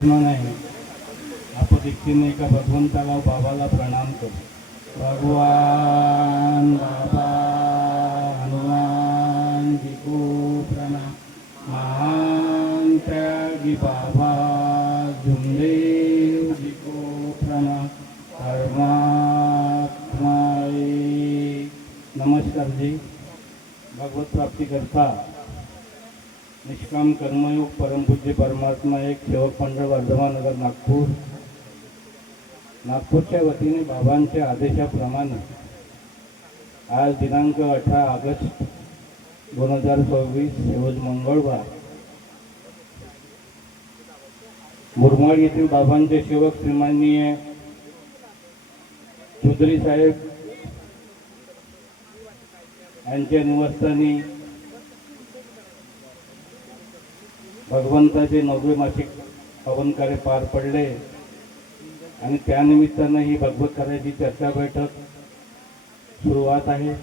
नाही आपण एका भगवंताला बाबाला प्रणाम करू। भगवान बाबा हनुमान जी को प्रणाम। महान त्यागी बाबा जुमदेव जी को प्रणाम। परमात्मा नमस्कार जी। भगवत प्राप्ति करता निष्काम कर्मयोग परमपूज्य परमात्मा एक सेवक मंडळ वर्धमान नगर नागपूरच्या वतीने बाबांच्या आदेशाप्रमाणे आज दिनांक 18 ऑगस्ट 2024 रोज मंगळवार मुरमाड येथील बाबांचे सेवक श्रीमाननीय चौधरी साहेब यांच्या निवासस्थानी भगवंताचे 9वे मासिक हवन कार्य पार पडले आणि त्यानिमित्तानं ही भगवत कार्याची चर्चा बैठक सुरुवात आहे।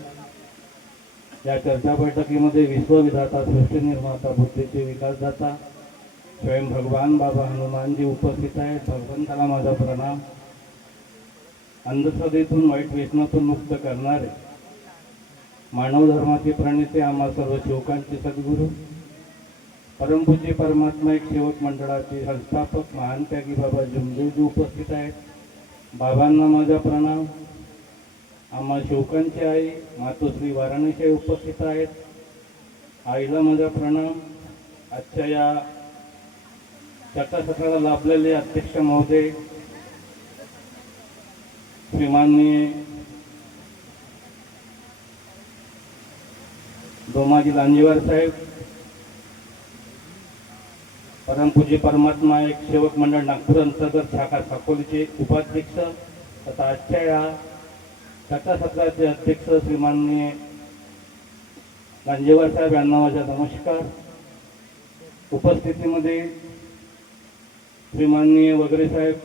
या चर्चा बैठकीमध्ये विश्वविधाता सृष्टी निर्माता बुद्धीचे विकासदाता स्वयं भगवान बाबा हनुमानजी उपस्थित आहेत। भगवंताला माझा प्रणाम। अंधश्रद्धेतून वाईट व्यसनातून मुक्त करणारे मानव धर्माचे प्रणेते आम्हा सर्व सेवकांचे सद्गुरू परमपूज्य परमात्मा एक सेवक मंडळाचे संस्थापक महान त्यागी बाबा जुमदेवजी उपस्थित आहेत। बाबांना माझा प्रणाम। आम्हा सेवकांची आई मातोश्री वाराणसी उपस्थित आहेत। आईला माझा प्रणाम। आजच्या या चर्चासत्राला लाभलेले अध्यक्ष महोदय श्रीमाननीय दोमाजी लांजेवार साहेब, परमपूज्य परमात्मा एक सेवक मंडळ नागपूर अंतर्गत शाखा साकोलीचे उपाध्यक्ष तथा आजच्या या चर्चासत्राचे अध्यक्ष श्रीमाननीय लांजेवार साहेब यांना माझा नमस्कार। उपस्थितीमध्ये श्रीमाननीय वगैरे साहेब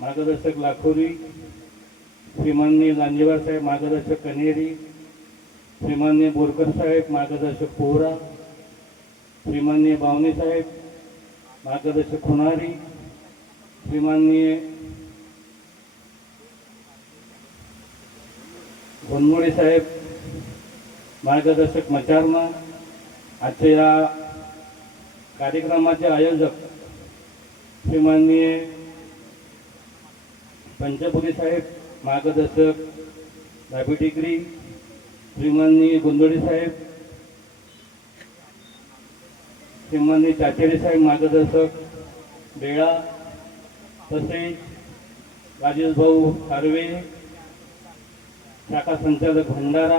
मार्गदर्शक लाखोरी, श्रीमाननीय लांजेवार साहेब मार्गदर्शक कनेरी, श्रीमाननीय बोरकर साहेब मार्गदर्शक पोहरा, श्रीमाननीय बावणे साहेब मार्गदर्शक खुनारी, श्रीमाननीय गोनमोळे साहेब मार्गदर्शक मचारणा, आजच्या या कार्यक्रमाचे आयोजक श्रीमाननीय पंचपुरी साहेब मार्गदर्शक डाबी डिग्री, श्रीमाननीय गोंदवडे साहेब, श्रीमाननीय चाचेरे साहेब मार्गदर्शक बेळा, तसेच राजेश भाऊ खारवे शाखा संचालक भंडारा,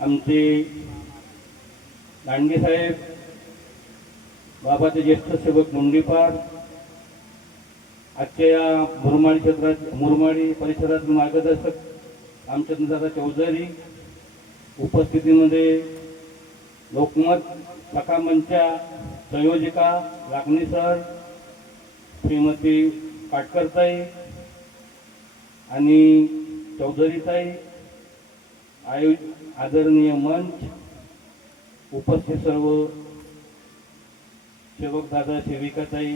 आमचे दांडगे साहेब, बाबाचे ज्येष्ठ सेवक मुंडीपार, आजच्या या मुरमाडी परिसरातील मार्गदर्शक रामचंद्रदादा चौधरी, उपस्थितीमध्ये लोकमत सखा मंचच्या संयोजिका लागणी सर, श्रीमती काटकरताई आणि चौधरीताई, आदरणीय मंच, उपस्थित सर्व सेवक दादा सेविकाताई,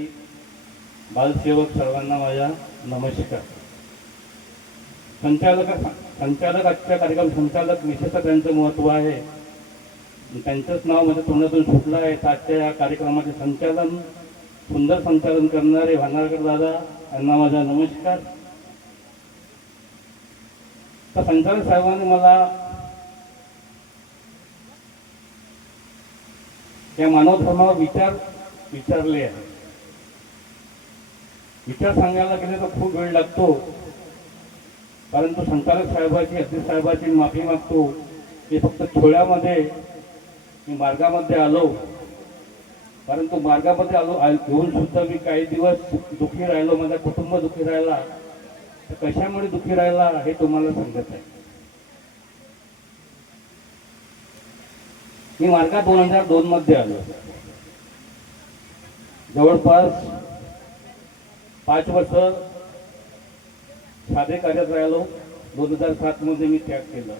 बालसेवक सर्वांना माझा नमस्कार। संचालक आजच्या कार्यक्रम संचालक विशेषतः त्यांचं महत्त्व आहे, त्यांचंच नाव माझ्या तोंडातून सुटलं आहे। आजच्या या कार्यक्रमाचे सुंदर संचालन करणारे भानारकर दादा यांना माझा नमस्कार। तर संचालक साहेबांनी मला या मानव धर्मावर विचारले आहे। विचार सांगायला गेले तर खूप वेळ लागतो, परंतु संचालक साहेबाची अध्यक्ष साहेबाची माफी मागतो की फक्त छोळ्यामध्ये मी मार्गामध्ये आलो, परंतु मार्गामध्ये घेऊन सुद्धा मी काही दिवस दुःखी राहिलो, माझा कुटुंब दुःखी राहिला। तर कशामुळे दुःखी राहिला हे तुम्हाला सांगत आहे। मी मार्गात 2002 मध्ये आलो, जवळपास 5 वर्ष साधे कार्यात राहिलो। 2007 मध्ये मी त्याग केला।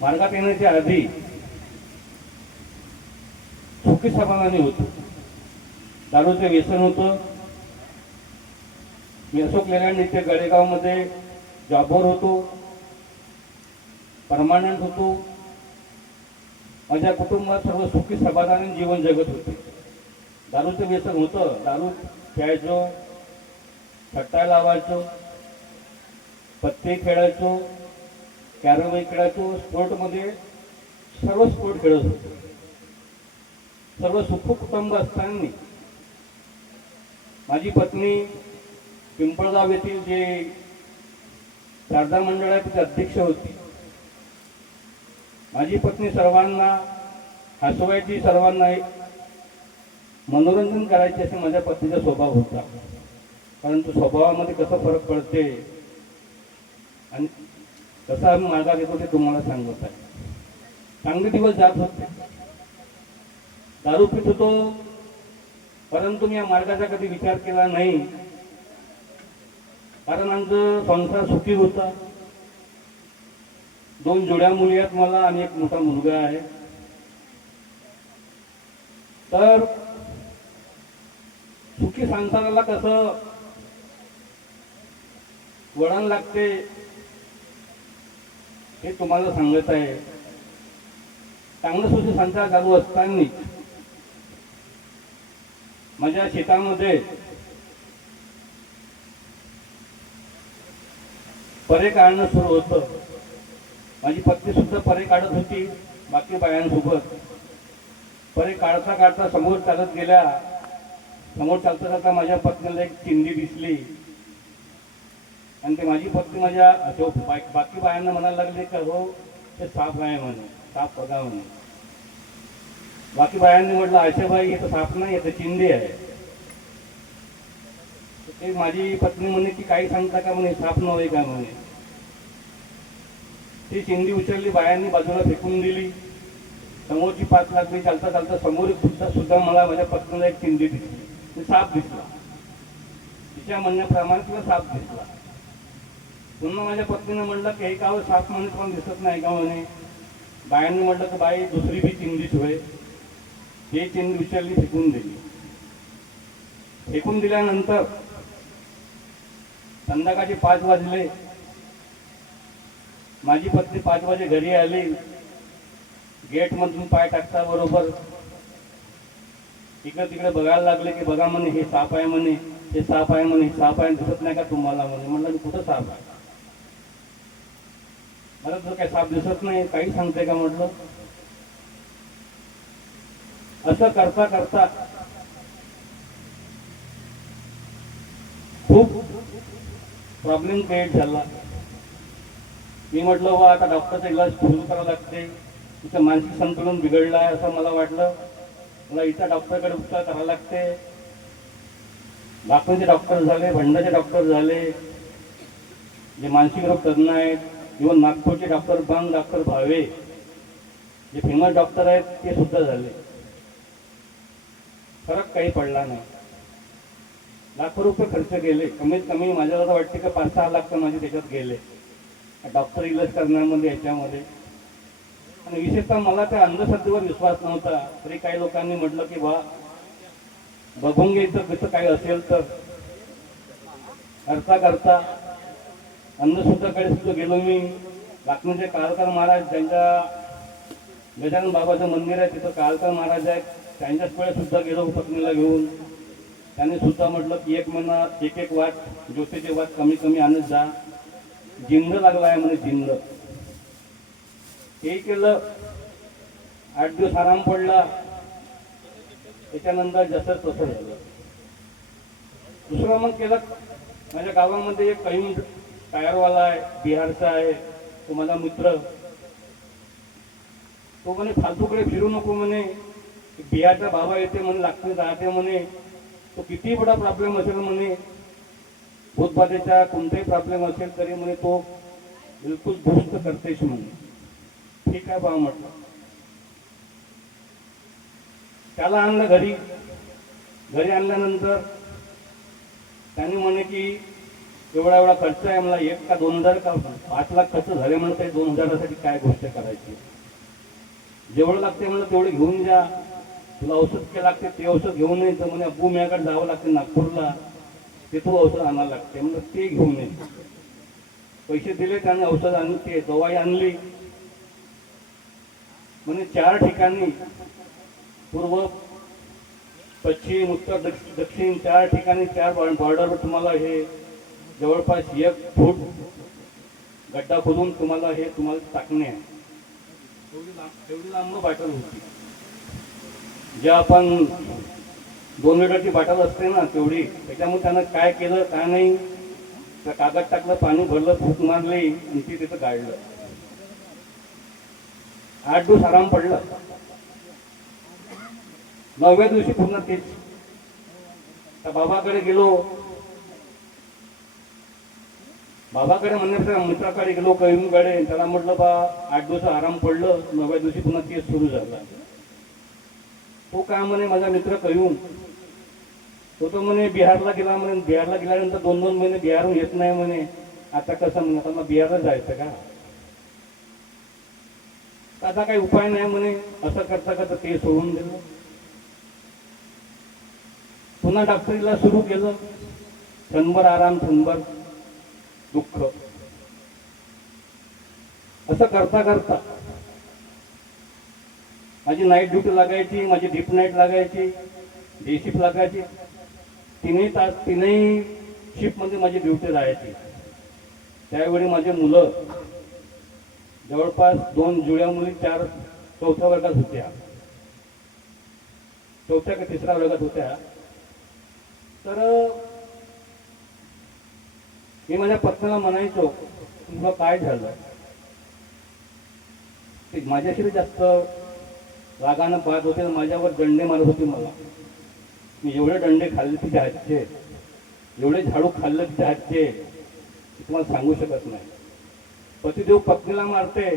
मार्गात येण्याच्या आधी सुखी समाधानी होतो. दारूचं व्यसन होतं. मी अशोक लेलँड इथे गडेगावमध्ये जॉबवर होतो, परमानंट होतो. माझ्या कुटुंबात सर्व सुखी समाधानी जीवन जगत होते. दारूचं व्यसन होतं. दारू प्यायचो, सट्टा लावायचो, पत्ते खेळायचो, कॅरम खेळायचो, स्पोर्टमध्ये सर्व स्पोर्ट खेळत होतो. सर्व सुख कुटुंब असताना माझी पत्नी पिंपळगाव येथील जे शारदा मंडळाची अध्यक्ष होती. माझी पत्नी सर्वांना हसवायची, सर्वांना मनोरंजन करायचे असे माझ्या पत्नीचा स्वभाव होता. परंतु स्वभावामध्ये कसं फरक पडते आणि कसं आम्ही मार्गात येतो ते तुम्हाला सांगत आहे. चांगले दिवस जात होते, दारू पित होतो, परंतु मी या मार्गाचा कधी विचार केला नाही. कारण आमचं संसार सुखी होता. 2 जोड्या मुली आहेत मला आणि एक मोठा मुलगा आहे. तर सुखी संसाराला कसं वळण लागते हे तुम्हाला सांगत आहे. चांगलं सुखी संसार चालू असताना माझ्या शेतामध्ये परे काढणं सुरू होतं. माझी पत्नी सुद्धा परे काढत होती बाकी बायांसोबत. परे काढता काढता समोर चालत गेल्या. समोर चालता चालता माझ्या पत्नीला एक चिंधी दिसली आणि ते माझी पत्नी माझ्या बाकी बायांना म्हणायला लागले का हो ते साप आहे म्हणे, साप बघा म्हणे. बाकी बायांनी म्हटलं आशाबाई हे तर साप नाही, हे तर चिंधी आहे. ते माझी पत्नी म्हणे की काही सांगता का म्हणे, साप नव्हे का म्हणे. ती चिंधी उचलली, बायांनी बाजूला फेकून दिली. समोरची पाच लागली. चालता चालता समोर सुद्धा मला माझ्या पत्नीला एक चिंधी दिसली, साप दिसला. तिच्या म्हणण्याप्रमाणे तिला साप दिसला. पुन्हा माझ्या पत्नीने म्हटलं की हे का साप म्हणे पण दिसत नाही का म्हणे. बायांनी म्हटलं की बाई दुसरी बी चिंधीच होय. हे चिंधी उचलली, फेकून दिली. फेकून दिल्यानंतर संध्याकाळचे 5 वाजले. माझी पत्नी 5 वाजे घरी आली. गेटमधून पाय टाकता बरोबर इकडे तिकडे बघायला लागले की बघा म्हणे हे साप आहे म्हणे, हे साप आहे म्हणे, साप आहे दिसत नाही का तुम्हाला म्हणे. म्हणलं मी कुठं साप आहे, मला तर काही साप दिसत नाही, काही सांगते का म्हटलं. असं करता करता खूप प्रॉब्लेम क्रिएट झाला. मी म्हटलं वा आता डॉक्टरचा इलाज सुरू करावा लागते, तिचं मानसिक संतुलन बिघडलं आहे असं मला वाटलं. मला इथं डॉक्टरकडे उपचार करावा लागते. दाखवचे डॉक्टर झाले, भंडाचे डॉक्टर झाले, जे मानसिक रोग तज्ञ आहेत. इव्हन नागपूरचे डॉक्टर भावे जे फेमस डॉक्टर आहेत ते सुद्धा झाले. फरक काही पडला नाही. लाखो रुपये खर्च केले. कमीत कमी माझ्याला वाटते का 5-6 लाख तर माझे त्याच्यात गेले डॉक्टर इलाज करण्यामध्ये, याच्यामध्ये. आणि विशेषतः मला त्या अंधश्रद्धेवर विश्वास नव्हता. तरी काही लोकांनी म्हटलं की बघून घ्यायचं कसं काही असेल तर. करता करता अंधश्रद्धाकडे सुद्धा गेलो मी. लाखनूचे काळकर महाराज ज्यांच्या गजानन बाबाचं मंदिर आहे तिथं काळकर महाराज आहेत, त्यांच्याचकडे सुद्धा गेलो पत्नीला घेऊन. त्यांनी सुद्धा म्हटलं की 1 महिना एक वाट ज्योतीचे वाट कमी कमी आणत जा. जिंद लागला आहे म्हणे, जिंद. हे केलं. 8 दिवस आराम पडला. त्याच्यानंतर जसं तसं झालं. दुसरं मग केलं. माझ्या गावामध्ये एक काही टायरवाला आहे, बिहारचा आहे, तो माझा मित्र. तो म्हणे फालतूकडे फिरू नको म्हणे, बिहारचा बाबा येते म्हणे, लागते राहते म्हणे. तो किती मोठा प्रॉब्लेम असेल म्हणे, भूतबाधेचा कोणताही प्रॉब्लेम असेल तरी म्हणे तो बिलकुल दुरुस्त करतेच म्हणे. ठीक आहे बा म्हटलं. त्याला आणलं घरी. घरी आणल्यानंतर त्यांनी म्हणे की एवढा एवढा खर्च आहे मला, 1 का 2,000 का 5 लाख खर्च झाले म्हणून काही 2,000साठी काय गोष्ट करायची. जेवढं लागते म्हणलं तेवढे घेऊन जा. तुला औषध केलं लागते, ते औषध घेऊन ये. तर म्हणे अब्बू म्याकडे जावं लागते नागपूरला, ते तू औषध आणायला लागते. म्हणजे ते घेऊन ये. पैसे दिले त्याने, औषध आणून ते दवाई आणली. म्हणजे 4 ठिकाणी, पूर्व पश्चिम उत्तर दक्षिण 4 ठिकाणी 4 बॉर्डरवर तुम्हाला हे जवळपास 1 फूट गड्डा खोदून तुम्हाला हे तुम्हाला टाकणे आहे. एवढी लांब बाटल होती. जे आपण 2 लिटरची बाटल असते ना तेवढी, त्याच्यामुळे त्यानं काय केलं काय नाही, त्या कागद टाकलं, पाणी भरलं, फूक मारली आणि ती तिथं गाडलं. 8 दिवस आराम पडला. 9व्या दिवशी पुन्हा तेच. त्या बाबाकडे गेलो, बाबाकडे म्हणण्यापेक्षा मित्राकडे गेलो कैमूकडे. त्याला म्हटलं बा 8 दिवस आराम पडलं, 9व्या दिवशी पुन्हा तेच सुरू झाला. तो काय म्हणे माझा मित्र कैयूम, तो म्हणे बिहारला गेला. म्हणे बिहारला गेल्यानंतर 2-2 महिने बिहारहून येत नाही म्हणे. आता कसं म्हणे, आता मग बिहारला जायचं का? आता काही उपाय नाही म्हणे. असं करता करता ते सोडून दिलं. पुन्हा डॉक्टरीला सुरू केलं. क्षणभर आराम, क्षणभर दुःख. असं करता करता माझी नाईट ड्युटी लागायची, माझी डीप नाईट लागायची, डे शिफ्ट लागायची. 3 तास 3 शिफ्टमध्ये माझी ड्युटी राहायची. त्यावेळी माझे मुलं जवळपास 2 जुळ्या मुली 4-4थ्या वर्गात होत्या, 4थ्या का 3ऱ्या वर्गात होत्या. तर मी माझ्या पत्नीला म्हणायचो, तुला काय झालं? ते माझ्याशी जास्त रागानं पाहत होते, माझ्यावर दंडे मारत होते. मला मी एवढे दंडे खाल्ले तिच्या हातचे, एवढे झाडू खाल्लं तिच्या हातचे, तुम्हाला सांगू शकत नाही. पतिदेव पत्नीला मारते,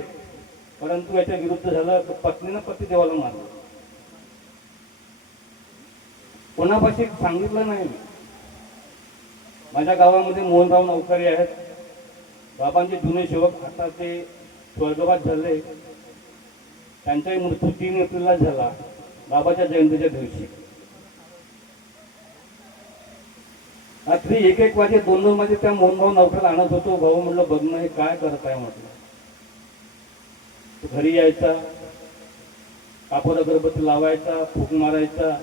परंतु याच्या विरुद्ध झालं तर पत्नीनं पतिदेवाला मारलं. कोणापाशी सांगितलं नाही. माझ्या गावामध्ये मोहनराव नौकरी आहेत, बाबांचे जुने सेवक, आता ते स्वर्गवास झाले. त्यांचाही मृत्यू 3 एप्रिलला झाला, बाबाच्या जयंतीच्या दिवशी. रात्री 1-1 वाजे 2-2 वाजे त्या मोहनराव नौकरीला आणत होतो. भाऊ म्हटलं बघणं हे काय करत आहे म्हटलं. तो घरी यायचा, कापूर अगरबत्ती लावायचा, फूक मारायचा,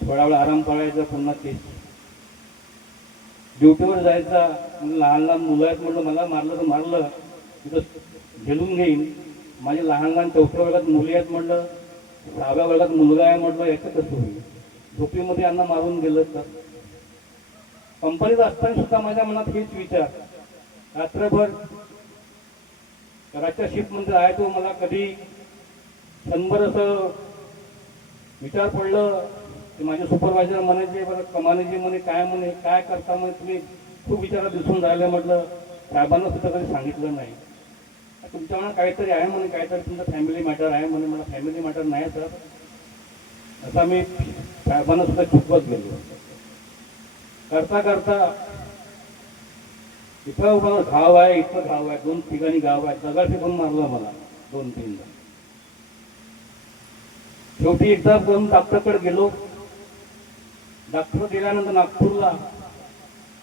थोडा वेळ आराम करायचा, पुन्हा तेच. ड्युटीवर जायचा. लहान लहान मुलं आहेत म्हटलं, मला मारलं तर मारलं, तिथं झेलून घेईन. माझे लहान लहान 4थ्या वर्गात मुली आहेत म्हटलं, 6व्या वर्गात मुलगा आहे म्हटलं, याचं कसं होईल? झोपीमध्ये यांना मारून गेलं तर. कंपनीत असताना सुद्धा माझ्या मनात हेच विचार. रात्रभर रातच्या शिफ्टमध्ये राहायचो. मला कधी क्षणभर असं विचार पडलं की माझे सुपरवायझर म्हणायचे, बरं कमानीजी म्हणे काय म्हणे, काय करता म्हणे तुम्ही, खूप विचारात दिसून राहिले म्हटलं. साहेबांना सुद्धा कधी सांगितलं नाही. तुमच्या मनात काहीतरी आहे म्हणे, काहीतरी तुमचं फॅमिली मॅटर आहे म्हणे. मला फॅमिली मॅटर नाही सर. असा मी साहेबांना सुद्धा चुकवत गेलो. करता करता इथं मला घाव आहे, इथं घाव आहे, 2 ठिकाणी गाव आहे. दगड फेकून मारलं मला 2-3दा. शेवटी एकदा जाऊन डॉक्टरकडे गेलो. डॉक्टर गेल्यानंतर नागपूरला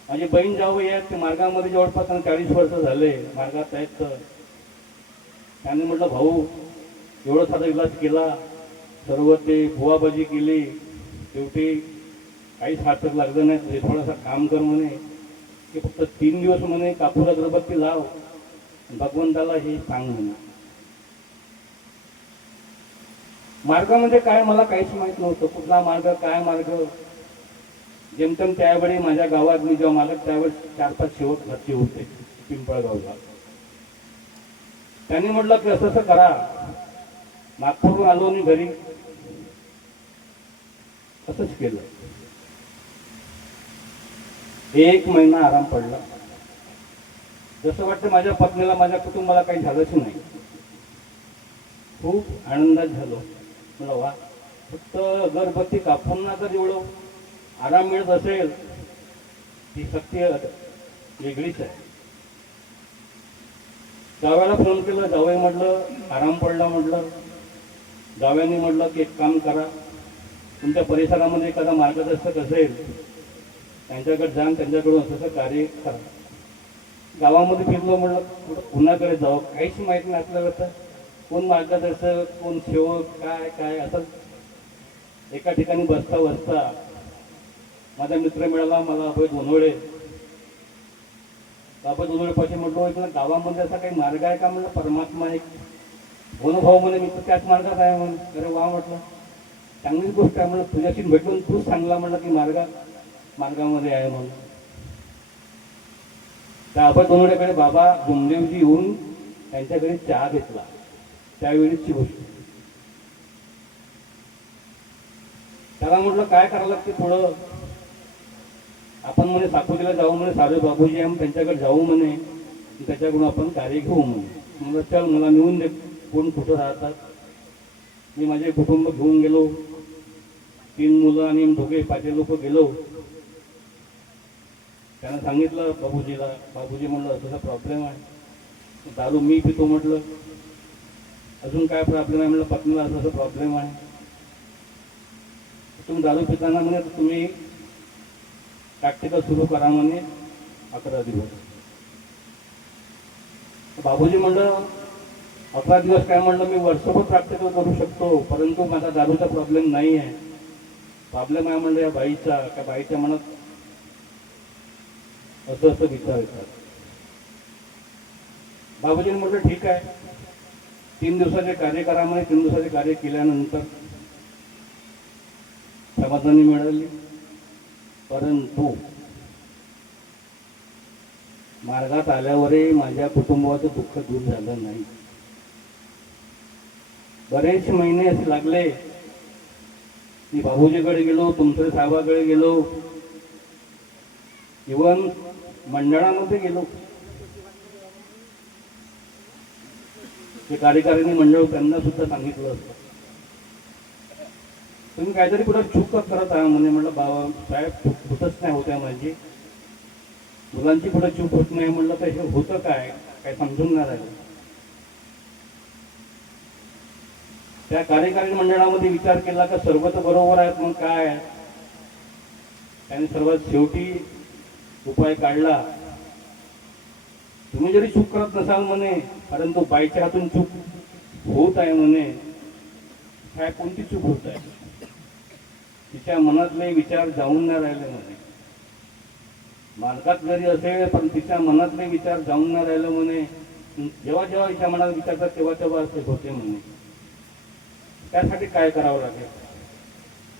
माझी बहीण जावई आहेत, ते मार्गामध्ये जवळपास 40 वर्ष झाले मार्गात आहेत. तर त्याने म्हटलं भाऊ एवढं साधा इलाज केला, सर्व ते बुवाबाजी केली, शेवटी काहीच सार्थक लागलं नाही. तुझे थोडासा काम कर म्हणे, की फक्त 3 दिवस म्हणे कापूर अगरबत्ती लाव, भगवंताला हे सांग म्हणे. मार्ग म्हणजे काय मला काहीच माहीत नव्हतं. कुठला मार्ग, काय मार्ग. जेमतेम त्यावेळी माझ्या गावात मी जेव्हा मागत त्यावेळेस 4-5 सेवक घरचे होते पिंपळगावला. त्यांनी म्हटलं की असं असं करा. नागपूरहून आलो मी घरी, असंच केलं. 1 महिना आराम पडला. जसं वाटतं माझ्या पत्नीला, माझ्या कुटुंबाला काही झालंच नाही. खूप आनंदात झालो. मला वा, फक्त अगरबत्ती कापून ना तर एवढं आराम मिळत असेल, ती सत्य वेगळीच आहे. जावयाला फोन केलं, जावई म्हटलं आराम पडला म्हटलं. जावयांनी म्हटलं की एक काम करा, तुमच्या परिसरामध्ये एखादा मार्गदर्शक असेल त्यांच्याकडे जाऊन त्यांच्याकडून असं कार्य करा. गावामध्ये फिरलो, म्हटलं कुठं कुणाकडे जाऊ, काहीच माहीत नाही आपल्याला. तर कोण मार्गदर्शक, कोण सेवक, काय काय असं एका ठिकाणी बसता बसता माझा मित्र मिळाला मला, अभय दोनवडे. अभय दोनवडेपाशी म्हटलो, इथं गावामध्ये असा काही मार्ग आहे का? म्हणलं परमात्मा एक भाऊ म्हणे, मी तर त्याच मार्गात आहे म्हणून. अरे वा म्हटलं, चांगलीच गोष्ट आहे म्हणलं, तुझ्याशी भेटून तूच सांगला म्हणलं की मार्गामध्ये आहे म्हणून. त्या अभय दोनवडेकडे बाबा जुमदेवजी येऊन त्यांच्याकडे चहा घेतला, त्यावेळीची गोष्ट. त्याला म्हटलं काय करावं लागते पुढं? आपण म्हणे साकोलीला जाऊ म्हणे, सारे बाबूजी आहे त्यांच्याकडे जाऊ म्हणे, त्याच्याकडून आपण कार्य घेऊ म्हणे. मला चल, मला नेऊन दे कोण कुठं राहतात. मी माझे कुटुंब घेऊन गेलो, 3 मुलं आणि 2 पाचे लोक गेलो. त्यानं सांगितलं बाबूजीला. बाबूजी म्हणलं असं प्रॉब्लेम आहे, दारू मी पितो म्हटलं. अजून काय प्रॉब्लेम आहे म्हणलं, पत्नीला असं प्रॉब्लेम आहे. तुम्ही दारू पिताना म्हणे तुम्ही प्रॅक्टिकल सुरू करा म्हणे 11 दिवस. बाबूजी म्हणलं 11 दिवस काय? म्हणलं मी वर्षभर प्रॅक्टिकल करू शकतो, परंतु माझा दारूचा प्रॉब्लेम नाही आहे. प्रॉब्लेम आहे म्हणलं या बाईचा, त्या बाईच्या मनात असं विचार येतात. बाबूजीने म्हटलं ठीक आहे, 3 दिवसाचे कार्य करा म्हणे. 3 दिवसाचे कार्य केल्यानंतर समाधानी मिळाली, परंतु मार्गात आल्यावरही माझ्या कुटुंबाचं दुःख दूर झालं नाही. बरेच महिने असे लागले. मी बाबूजीकडे गेलो, तुमच्या साहेबाकडे गेलो, इवन मंडळामध्ये गेलो. ते कार्यकारिणी मंडळ त्यांना सुद्धा सांगितलं असतं तुम्ही काहीतरी पुढे चूक करत आहे म्हणे. म्हटलं बाबा साहेब, चूक होतच नाही होत्या माझी, मुलांची पुढे चूक होत नाही. म्हणलं तर हे होतं काय समजून नाही राहिलं. त्या कार्यकारी मंडळामध्ये विचार केला का सर्व तर बरोबर आहेत, मग काय? त्यांनी सर्वात शेवटी उपाय काढला. तुम्ही जरी चूक करत नसाल म्हणे, परंतु बाईच्या हातून चूक होत आहे म्हणे. काय कोणती चूक होत आहे? तिच्या मनातले विचार जाऊन नाही राहिले म्हणे. मार्गात जरी असेल पण तिच्या मनातले विचार जाऊन नाही राहिले म्हणे. जेव्हा जेव्हा तिच्या मनात विचारतात तेव्हा तेव्हा असे होते म्हणे. त्यासाठी काय करावं लागेल?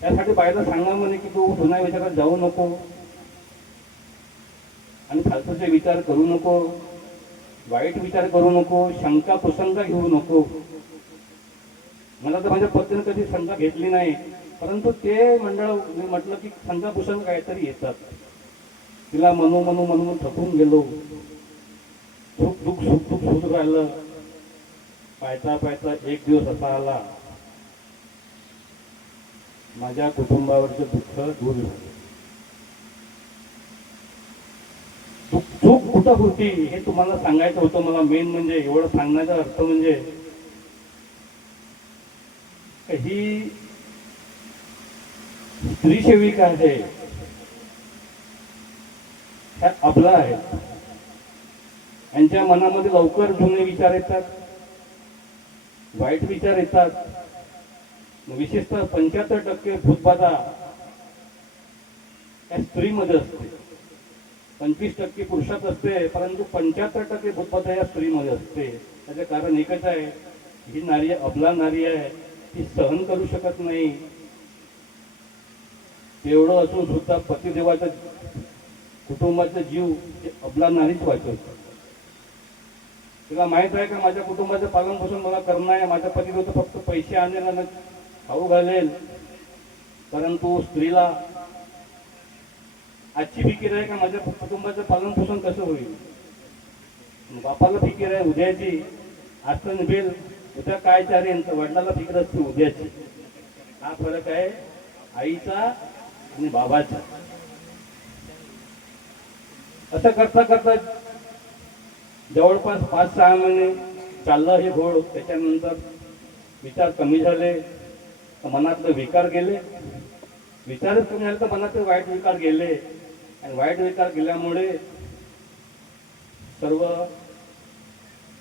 त्यासाठी बाईला सांगा म्हणे की तू जुन्या विचारात जाऊ नको आणि फालतूचे विचार करू नको, वाईट विचार करू नको, शंका कुशंका घेऊ नको. मला तर माझ्या पत्नीने कधी शंका घेतली नाही, परंतु ते मंडळ मी म्हटलं की शंका कुशंका काहीतरी येतात. तिला म्हणून थकून गेलो. सुख दुःख सुख राहिलं. पायता एक दिवस असा आला, माझ्या कुटुंबावरचं दुःख दूर झालं. चूक कुठं होती हे तुम्हाला सांगायचं होतं मला. मेन म्हणजे एवढं सांगण्याचा अर्थ म्हणजे ही स्त्री सेविका आहे, ह्या अबला आहेत. यांच्या मनामध्ये लवकर जुने विचार येतात, वाईट विचार येतात. विशेषतः 75% भूतबाधा त्या स्त्रीमध्ये असते. 25% पुरुषात असते, परंतु 75% भूतबाधा या स्त्रीमध्ये असते. त्याचे कारण एकच आहे, ही नारी अबला नारी आहे, ती सहन करू शकत नाही. तेवढं असून सुद्धा पतिदेवाचा कुटुंबाचा जीव अबला नारीच वाचवतात. तिला माहित आहे का माझ्या कुटुंबाचं पालन पोषण मला करणं आहे, माझ्या पतिदेव फक्त पैसे आणेल आणि खाऊ घालेल. परंतु स्त्रीला आजची फिकीर आहे का माझ्या कुटुंबाचं पालन पोषण कसं होईल. बापाला फिकीर आहे उद्याची, आज तर निभेल, उद्या काय चारेल. तर वडिलाला फिकीर असते उद्याची. हा फरक आहे आईचा आणि बाबाचा. असं करता करता जवळपास 5-6 महिने चाललं हे घोळ. त्याच्यानंतर विचार कमी झाले तर मनातले विकार गेले, विचारच कमी झाले तर मनातले वाईट विकार गेले, आणि वाईट विकार गेल्यामुळे सर्व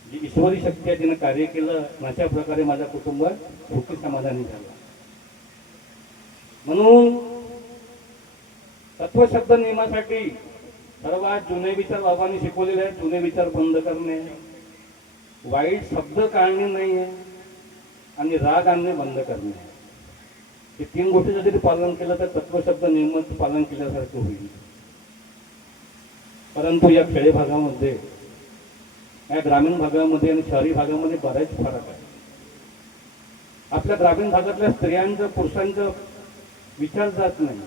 जी ईश्वरी शक्ती आहे तिनं कार्य केलं. अशा प्रकारे माझ्या कुटुंब सुखी समाधानी झालं. म्हणून तत्वशब्द नियमासाठी सर्वात जुने विचार बाबांनी शिकवलेले आहेत. जुने विचार बंद करणे, वाईट शब्द काढणे नाही आहे, आणि राग आणणे बंद करणे. हे 3 गोष्टीचं जरी पालन केलं तर तत्वशब्द नियमाचं पालन केल्यासारखं होईल. परंतु या खेडे भागामध्ये, या ग्रामीण भागामध्ये आणि शहरी भागामध्ये बराच फरक आहे. आपल्या ग्रामीण भागातल्या स्त्रियांचं पुरुषांचं विचार जात नाही.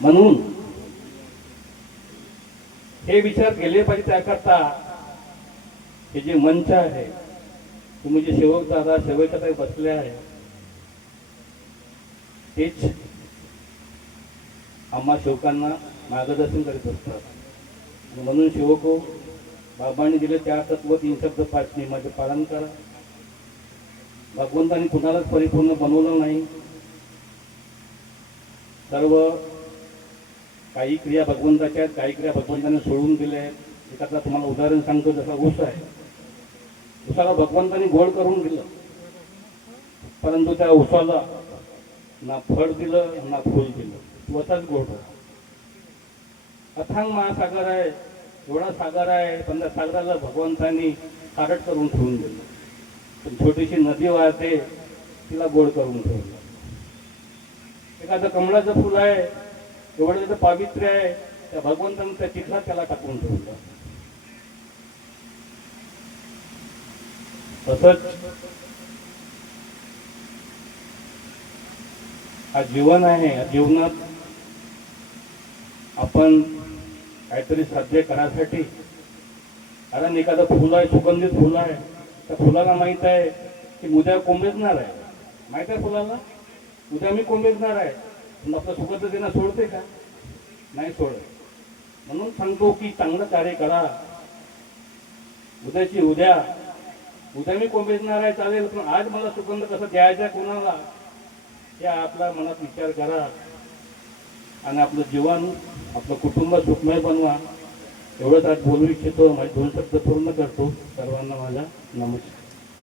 म्हणून हे विचार केले पाहिजे. त्याकरता हे जे मंच आहे, तुम्ही जे सेवक दादा सेवकात बसले आहे, तेच आम्हा सेवकांना मार्गदर्शन करीत असतात. आणि म्हणून सेवको, बाबांनी दिले 4 तत्व 3 शब्द 5 नियमाचे पालन करा. भगवंतांनी कुणालाच परिपूर्ण बनवलं नाही. सर्व काही क्रिया भगवंताच्या आहेत, काही क्रिया भगवंताने सोडून दिल्या आहेत. एखादा तुम्हाला उदाहरण सांगतो, जसा ऊस आहे, ऊसाला भगवंताने गोड करून दिलं, परंतु त्या ऊसाला ना फळ दिलं ना फूल दिलं, स्वतःच गोड होता. अथांग महासागर आहे, एवढा सागर आहे, पण त्या सागराला भगवंतांनी खारट करून ठेवून दिलं. पण छोटीशी नदी वाहते, तिला गोड करून ठेवलं. एखादं कमळाचं फुल आहे, एवढं त्याचं पावित्र्य आहे, त्या भगवंताने त्या चिखलात त्याला टाकून ठेवलं. तसंच हा जीवन आहे. या जीवनात आपण काहीतरी साध्य करायसाठी, कारण एखादं फुल आहे, सुगंधित फुल आहे, त्या फुलाला माहित आहे की उद्या कोंबेजणार आहे. माहित आहे फुलाला उद्या मी कोंबेजणार आहे. पण आपलं सुगंध देणं सोडते का? नाही सोडत. म्हणून सांगतो की चांगलं कार्य करा. उद्याची उद्या मी कोंबेजणार आहे चालेल, पण आज मला सुगंध कसं द्यायचा कोणाला, या आपल्या मनात विचार करा. आणि आपलं जीवन, आपलं कुटुंब सुखमय बनवा. एवढंच आज बोलू इच्छितो. माझे 2 शब्द पूर्ण करतो. सर्वांना माझा नमस्कार.